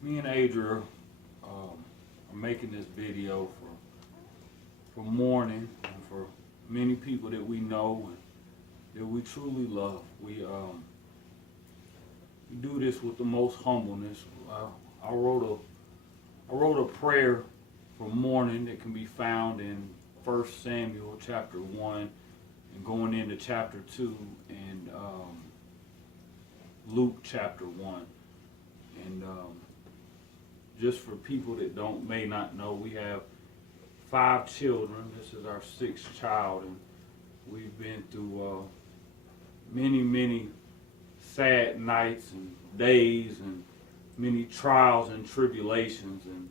Me and Adria are making this video for mourning and for many people that we know and that we truly love. We do this with the most humbleness. I wrote a prayer for mourning that can be found in 1 Samuel chapter 1 and going into chapter 2 and Luke chapter 1. And just for people that may not know, we have 5 children. This is our 6th child, and we've been through many sad nights and days and many trials and tribulations, and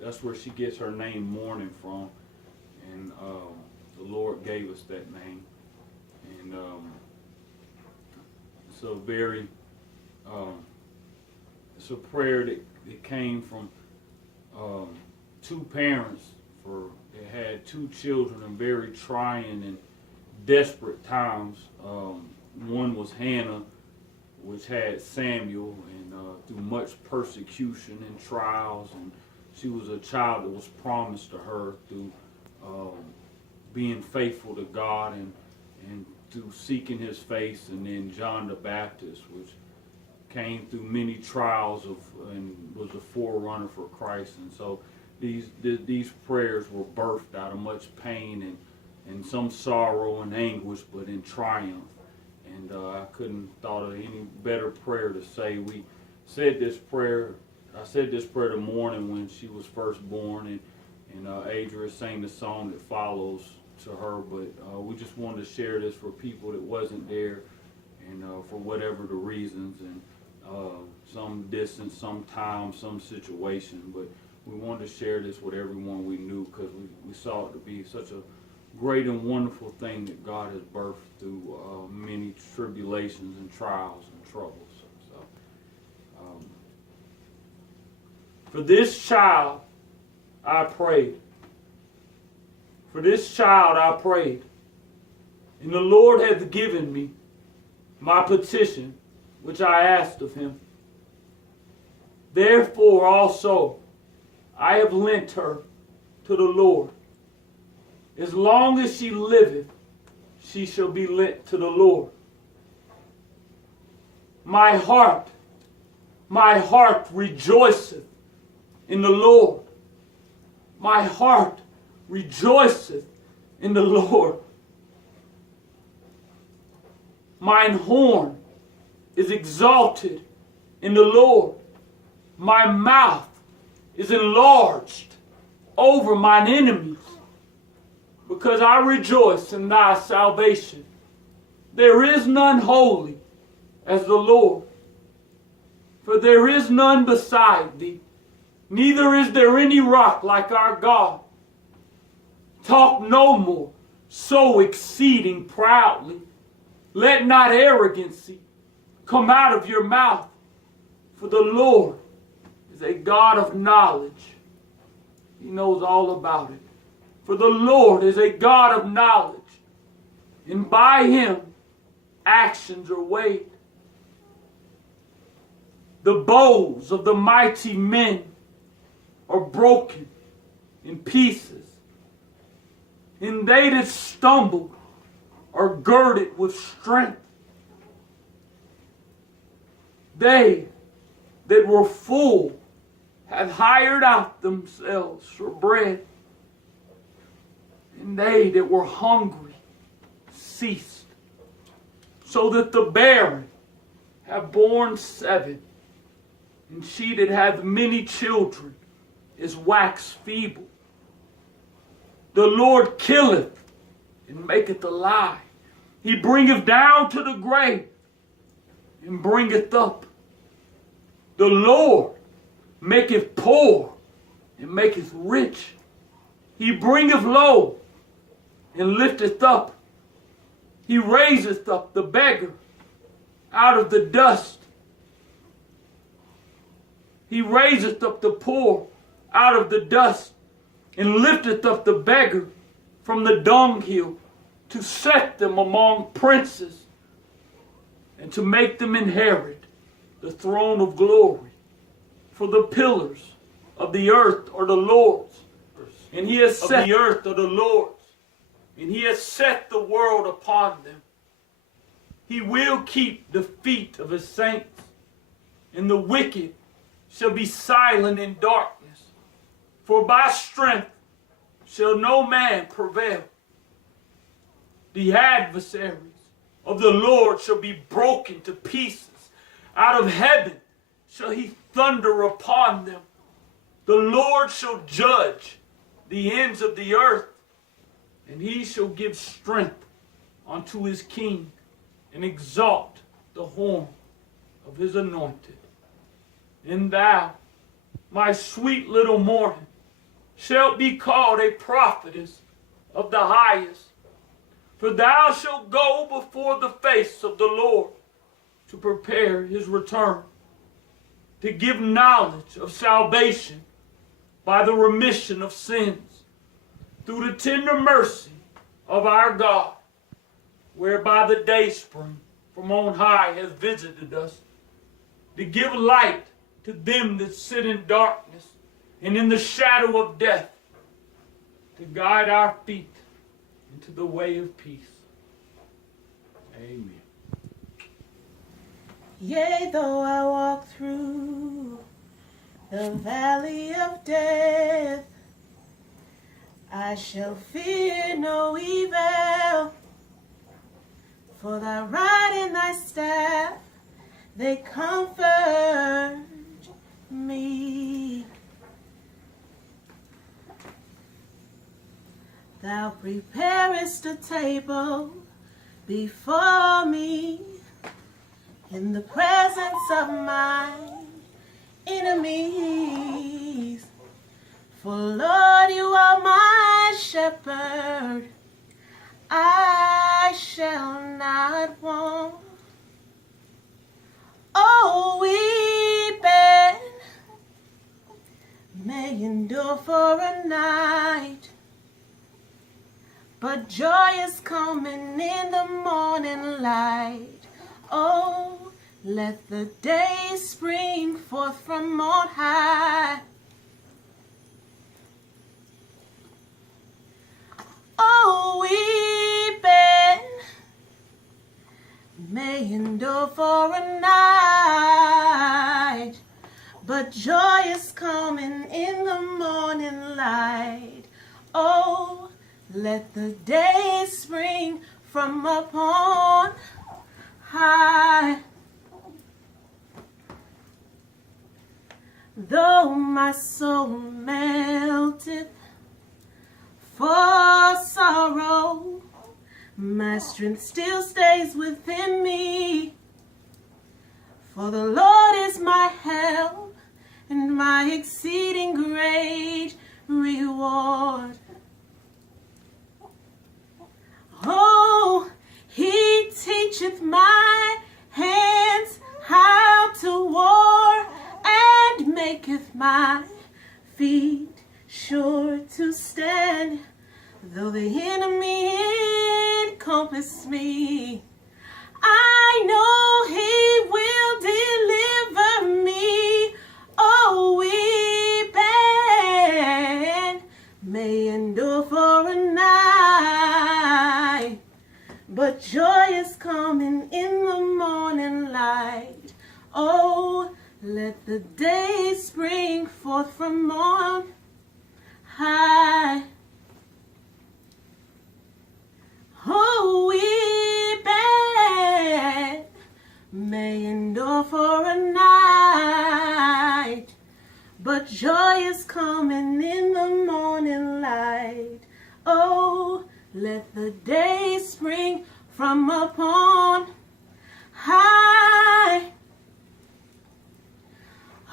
that's where she gets her name Mourning from, and the Lord gave us that name. And it's a prayer that came from 2 parents that had 2 children in very trying and desperate times. One was Hannah, which had Samuel, and through much persecution and trials, and she was a child that was promised to her through being faithful to God and through seeking His face. And then John the Baptist, which came through many trials and was a forerunner for Christ. And so these prayers were birthed out of much pain and some sorrow and anguish, but in triumph. And I couldn't thought of any better prayer to say. I said this prayer the morning when she was first born, and Adria sang the song that follows to her. But we just wanted to share this for people that wasn't there, and for whatever the reasons, and some distance, some time, some situation. But we wanted to share this with everyone we knew, because we saw it to be such a great and wonderful thing that God has birthed through many tribulations and trials and troubles. So, for this child, I prayed. For this child, I prayed. And the Lord hath given me my petition, which I asked of Him. Therefore also I have lent her to the Lord. As long as she liveth, she shall be lent to the Lord. My heart rejoiceth in the Lord. My heart rejoiceth in the Lord. Mine horn is exalted in the Lord. My mouth is enlarged over mine enemies, because I rejoice in thy salvation. There is none holy as the Lord, for there is none beside thee, neither is there any rock like our God. Talk no more so exceeding proudly. Let not arrogancy come out of your mouth, for the Lord is a God of knowledge. He knows all about it. For the Lord is a God of knowledge, and by Him actions are weighed. The bows of the mighty men are broken in pieces, and they that stumble are girded with strength. They that were full have hired out themselves for bread, and they that were hungry ceased, so that the barren have borne 7, and she that hath many children is waxed feeble. The Lord killeth and maketh alive. He bringeth down to the grave and bringeth up. The Lord maketh poor and maketh rich. He bringeth low and lifteth up. He raiseth up the beggar out of the dust. He raiseth up the poor out of the dust, and lifteth up the beggar from the dunghill, to set them among princes, and to make them inherit the throne of glory. For the pillars of the earth are the Lord's, and he has set the earth are the Lord's, and he has set the world upon them. He will keep the feet of his saints, and the wicked shall be silent in darkness. For by strength shall no man prevail. The adversaries of the Lord shall be broken to pieces. Out of heaven shall he thunder upon them. The Lord shall judge the ends of the earth, and he shall give strength unto his king, and exalt the horn of his anointed. And thou, my sweet little morning, shalt be called a prophetess of the highest. For thou shalt go before the face of the Lord to prepare his return, to give knowledge of salvation by the remission of sins, through the tender mercy of our God, whereby the dayspring from on high has visited us, to give light to them that sit in darkness and in the shadow of death, to guide our feet into the way of peace. Amen. Yea, though I walk through the valley of death, I shall fear no evil, for thy rod and thy staff, they comfort me. Thou preparest a table before me in the presence of my enemies. For Lord, you are my shepherd, I shall not want. Oh, weeping may endure for a night, but joy is coming in the morning light. Oh, let the day spring forth from on high. Oh, weeping may endure for a night, but joy is coming in the morning light. Oh, let the day spring from upon high. Though my soul melteth for sorrow, my strength still stays within me. For the Lord is my help and my exceeding great reward. Oh, he teacheth my hands how to war, and maketh my feet sure to stand. Though the enemy encompass me, I know he will deliver me. Oh, weeping may endure for a night, but joy is coming in the morning light. Oh, let the day spring forth from on high. Oh, weeping may endure for a night, but joy is coming in the morning light. Oh, let the day spring from upon high.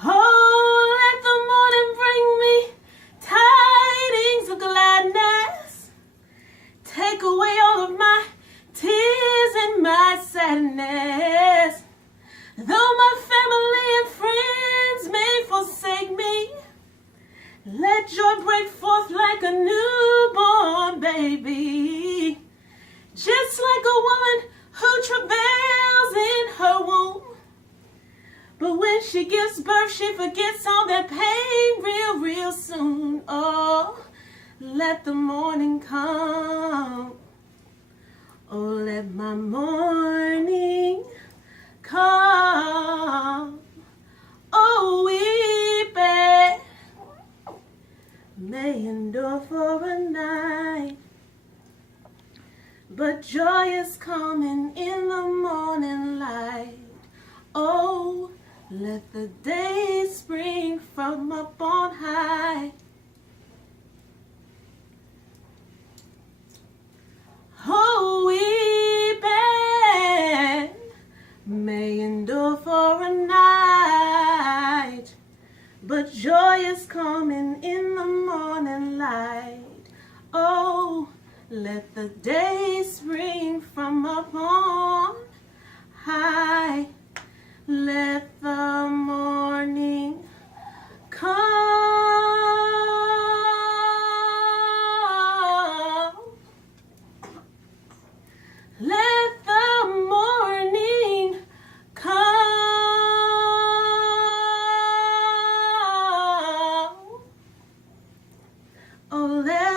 Oh, let the morning bring me tidings of gladness. Take away all of my tears and my sadness. Though my family and friends may forsake me, let joy break forth like a newborn baby. Just like a woman who travails in her birth, she forgets all that pain real soon. Oh, let the morning come. Oh, let my morning come. Oh, weeping may endure for a night, but joy is coming in the morning light. Oh, let the day spring from up on high. Oh, weeping may endure for a night, but joy is coming in the morning light. Oh, let the day spring from up on high. Let the morning come. Let the morning come. Oh, let